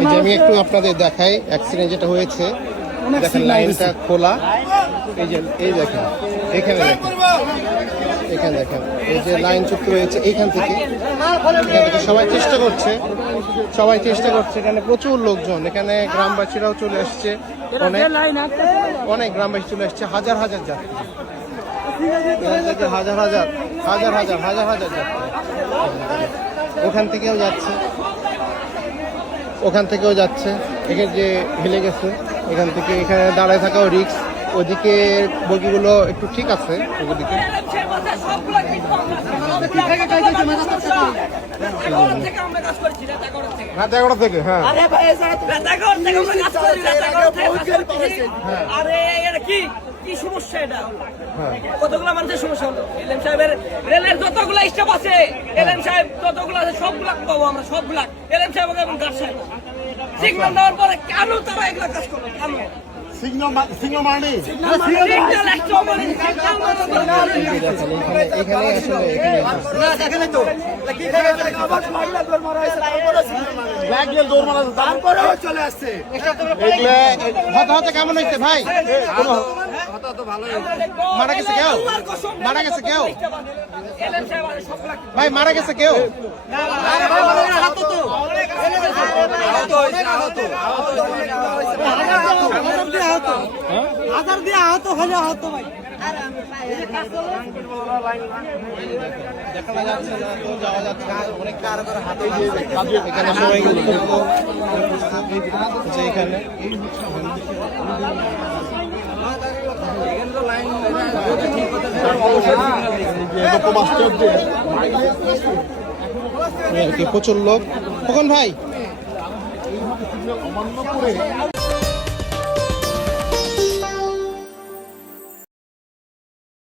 এই যে আমি একটু আপনাদের দেখাই অ্যাক্সিডেন্ট যেটা হয়েছে। দেখেন লাইনটা খোলা, এই যে এই দেখেন এখানে দেখেন, এখানে দেখেন এই যে লাইন চুক্তি রয়েছে এইখান থেকে সবাই চেষ্টা করছে, এখানে প্রচুর লোকজন, এখানে গ্রামবাসীরাও চলে আসছে, অনেক গ্রামবাসী চলে আসছে, হাজার হাজার যাত্রী, হাজার হাজার হাজার হাজার হাজার হাজার যাত্রী ওখান থেকেও যাচ্ছে, এখানে যে হেলে গেছে এখান থেকে, এখানে দাঁড়ায় থাকাও রিক্স। ওদিকে বগিগুলো একটু ঠিক আছে, ওদিকে কি সমস্যা এটা? কতগুলো মানুষের সমস্যা হলো? এলএম সাহেবের রেলের যতগুলো স্টাফ আছে, এলএম সাহেব যতগুলো আছে সবগুলা পাবো আমরা, সবগুলা এলএম সাহেব এবং গার্ড সাহেব সিগন্যাল দেওয়ার পরে কেন তারা এগুলা কাজ করলো? কেন চলে আসছে। কেমন হয়েছে ভাই? মারা গেছে কেউ? ভাই মারা গেছে কেউ? হাজার দিয়ে আহত হলে আহত ভাই। এখানে সবাই এখানে প্রচুর লোক। কখন ভাই